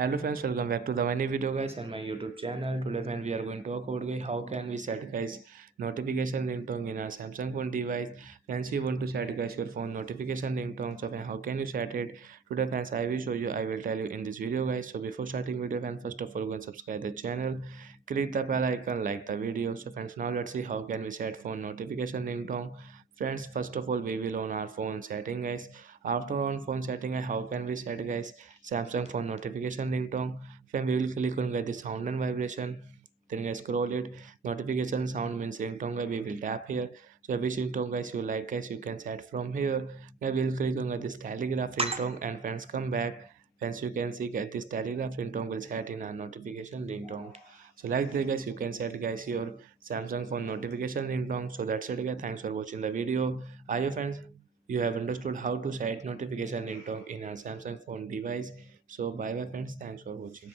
Hello friends, welcome back to the my new video guys on my YouTube channel. Today friends we are going to talk about guys how can we set guys notification ringtone in our Samsung phone device. Friends, we want to set guys your phone notification ringtone. So friends, how can you set it? Today friends I will show you, I will tell you in this video guys. So before starting video friends, first of all go and subscribe the channel, click the bell icon, like the video. So friends, now let's see how can we set phone notification ringtone. Friends, first of all we will on our phone setting guys. After on phone setting, how can we set guys Samsung phone notification ringtone? Then we will click on get the sound and vibration. Then guys scroll it. Notification sound means ringtone guys. We will tap here. So which ringtone guys you like guys you can set from here. Then we will click on get this telegraph ringtone and friends come back. Friends you can see get this telegraph ringtone will set in our notification ringtone. So like that guys you can set guys your Samsung phone notification ringtone. So that's it guys. Thanks for watching the video. Are you friends? You have understood how to set notification ringtone in our Samsung phone device. So bye bye friends, thanks for watching.